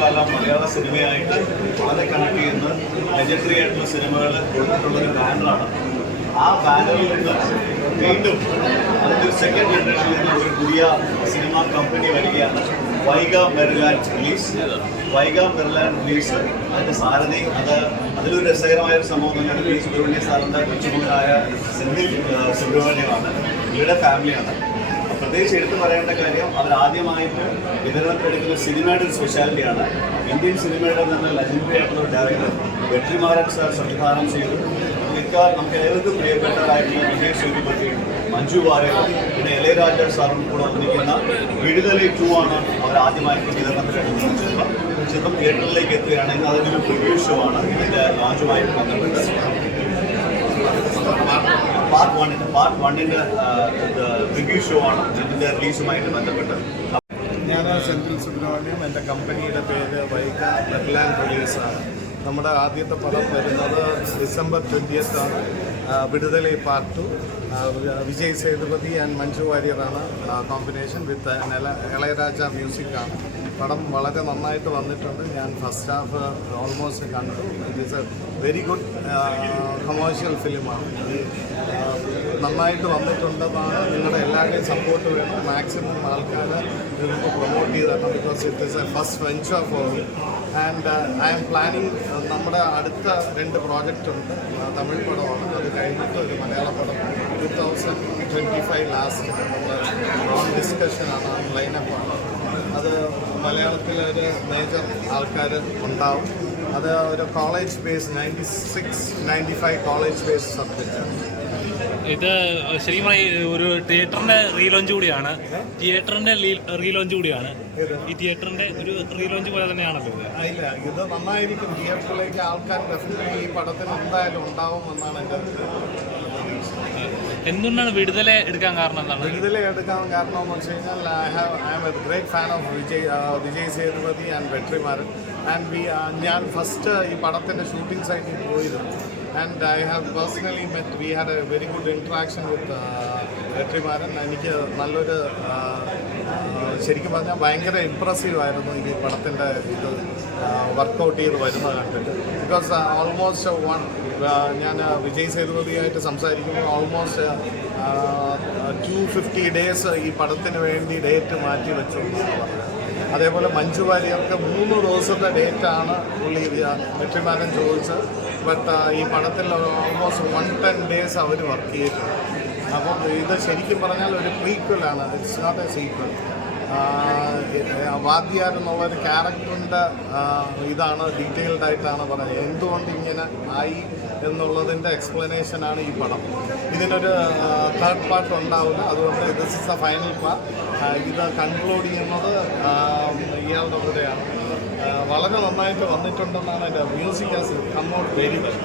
കാലം മലയാള സിനിമയായിട്ട് വളരെ കണക്ട് ചെയ്യുന്ന ലെജൻഡറി ആയിട്ടുള്ള സിനിമകൾ കൊടുത്തിട്ടുള്ളൊരു ബാനറാണ്. ആ ബാനറിൽ നിന്ന് വീണ്ടും അതിന്റെ ഒരു സെക്കൻഡ് ജനറേഷനിൽ നിന്ന് ഒരു പുതിയ സിനിമ കമ്പനി വരികയാണ്. Vaiga Merryland release. Vaiga Merryland release. അതിന്റെ സാരഥി അത് അതിലൊരു രസകരമായ ഒരു സംഭവം തന്നെയാണ് പി സുബ്രഹ്മണ്യ സാറിന്റെ കൊച്ചുമകനായ സെന്തിൽ സുബ്രഹ്മണ്യമാണ്. ഇവരുടെ ഫാമിലിയാണ് പ്രത്യേകിച്ച് എടുത്തു പറയേണ്ട കാര്യം അവർ ആദ്യമായിട്ട് വിതരണത്തിലെടുക്കുന്ന സിനിമയുടെ ഒരു സ്പെഷ്യാലിറ്റിയാണ് ഇന്ത്യൻ സിനിമയുടെ തന്നെ ലെജൻഡറി ആയിട്ടുള്ള ഒരു ഡയറക്ടർ വെട്രിമാരൻ സാർ സംവിധാനം ചെയ്തു. മിക്ക നമുക്ക് ഏവർക്കും പ്രിയപ്പെട്ടതായിട്ടുള്ള വിജയ് സൂര്യപതി മഞ്ജു വാര്യർ പിന്നെ ഇളയരാജ സാറും കൂടെ ഒന്നിക്കുന്ന വിടുതലി ടു ആണ് അവർ ആദ്യമായിട്ട് വിതരണത്തിലെടുക്കുന്ന ചിത്രം ചിത്രം തിയേറ്ററിലേക്ക് എത്തുകയാണെങ്കിൽ അതിന്റെ ഒരു പ്രിവ്യൂ ഷോ ആണ് ഇതിന്റെ ലോഞ്ചുമായിട്ട് ബന്ധപ്പെട്ട് വണ്ണിന്റെ പാർട്ട് വണ്ണിന്റെ റിവ്യൂ ഷോ ആണ് ഇതിന്റെ റിലീസുമായിട്ട് ബന്ധപ്പെട്ട്. ഞാൻ സെൻട്രൽ സുബ്രഹ്മണ്യം എന്റെ കമ്പനിയുടെ പേര് വൈക നെഡ്ലാൻഡ് റിലീസാണ് നമ്മുടെ ആദ്യത്തെ പടം വരുന്നത് December ട്വന്റിയത്താണ് Viduthalai part two Vijay Sethupathi and Manju വാര്യറാണ് combination with Ilaiyaraaja മ്യൂസിക്കാണ് പടം വളരെ നന്നായിട്ട് വന്നിട്ടുണ്ട്. ഞാൻ ഫസ്റ്റ് ഹാഫ് ഓൾമോസ്റ്റ് കണ്ടു. It is a very good commercial ഫിലിമാണ് നന്നായിട്ട് വന്നിട്ടുണ്ടെന്നാണ് നിങ്ങളുടെ എല്ലാവരുടെയും സപ്പോർട്ട് വേണം. മാക്സിമം ആൾക്കാർ നിങ്ങൾക്ക് പ്രൊമോട്ട് ചെയ്ത് തരണം because it is a first venture for and I am planning നമ്മുടെ അടുത്ത രണ്ട് പ്രോജക്റ്റ് ഉണ്ട്. തമിഴ് പടമാണ്. അത് കഴിഞ്ഞിട്ട് ഒരു മലയാള പടം. Two thousand twenty five last നമ്മൾ ഡിസ്കഷനാണ് ലൈനപ്പാണ് അത് മലയാളത്തിലെ ഒരു മേജർ ആൾക്കാർ ഉണ്ടാവും. അത് ഒരു college base ninety six ninety five college base subject ഇത് ശരിക്കും ഒരു തിയേറ്ററിന്റെ റീലോഞ്ച് കൂടിയാണ്. തിയേറ്ററിന്റെ റീലോഞ്ച് കൂടിയാണ്. ഈ തിയേറ്ററിന്റെ ഒരു റീലോഞ്ച് പോലെ തന്നെയാണല്ലോ ഇത്. ഇല്ല ഇത് നന്നായിരിക്കും. തിയേറ്ററിലേക്ക് ആൾക്കാർ ഡെഫിനറ്റ്ലി ഈ പടത്തിന് എന്തായാലും ഉണ്ടാവും എന്നാണ് എന്റെ എന്തുകൊണ്ടാണ് വിടുതല എടുക്കാൻ കാരണം എന്താണ്? വിടുതല എടുക്കാൻ കാരണം എന്ന് വെച്ച് കഴിഞ്ഞാൽ I have I am a great fan of Vijay Vijay Sethupathi and Vetrimaaran. And we ഞാൻ ഫസ്റ്റ് ഈ പടത്തിന്റെ ഷൂട്ടിംഗ് സൈറ്റിൽ പോയിരുന്നു. And I have personally met we had a very good interaction with Vetrimaaran എനിക്ക് നല്ലൊരു ശരിക്കും പറഞ്ഞാൽ ഭയങ്കര ഇമ്പ്രസീവ് ആയിരുന്നു ഈ പടത്തിന്റെ ഇത് വർക്കൗട്ട് ചെയ്ത് വരുന്നത് കണ്ടിട്ട്. ബിക്കോസ് ഓൾമോസ്റ്റ് വൺ ഞാൻ വിജയ് സേതുപതിയായിട്ട് സംസാരിക്കുമ്പോൾ ഓൾമോസ്റ്റ് ടു ഫിഫ്റ്റി ഡേയ്സ് ഈ പടത്തിന് വേണ്ടി ഡേറ്റ് മാറ്റി വെച്ചു അതേപോലെ മഞ്ജു വാര്യർക്ക് മൂന്ന് ദിവസത്തെ ഡേറ്റാണ് പുള്ളി വെട്ടിമാരൻ ചോദിച്ചത്. ബട്ട് ഈ പടത്തിൽ ഓൾമോസ്റ്റ് വൺ ടെൻ ഡേയ്സ് അവർ വർക്ക് ചെയ്തിട്ടുണ്ട് അപ്പം ഇത് ശരിക്കും പറഞ്ഞാൽ ഒരു പ്രീക്വലാണ് it's not a sequel Vathiyar എന്നുള്ള ഒരു ക്യാരക്ടറിന്റെ ഇതാണ് ഡീറ്റെയിൽഡ് ആയിട്ടാണ് പറയുന്നത് എന്തുകൊണ്ട് ഇങ്ങനെ ആയി എന്നുള്ളതിന്റെ എക്സ്പ്ലനേഷനാണ് ഈ പടം. ഇതിനൊരു തേർഡ് പാർട്ട് ഉണ്ടാവില്ല. അതുകൊണ്ട് this is the final part ഇത് കൺക്ലൂഡ് ചെയ്യുന്നത് ഇയാളുടെ കൂടെയാണ്. വളരെ നന്നായിട്ട് വന്നിട്ടുണ്ടെന്നാണ് എന്റെ music as come out very well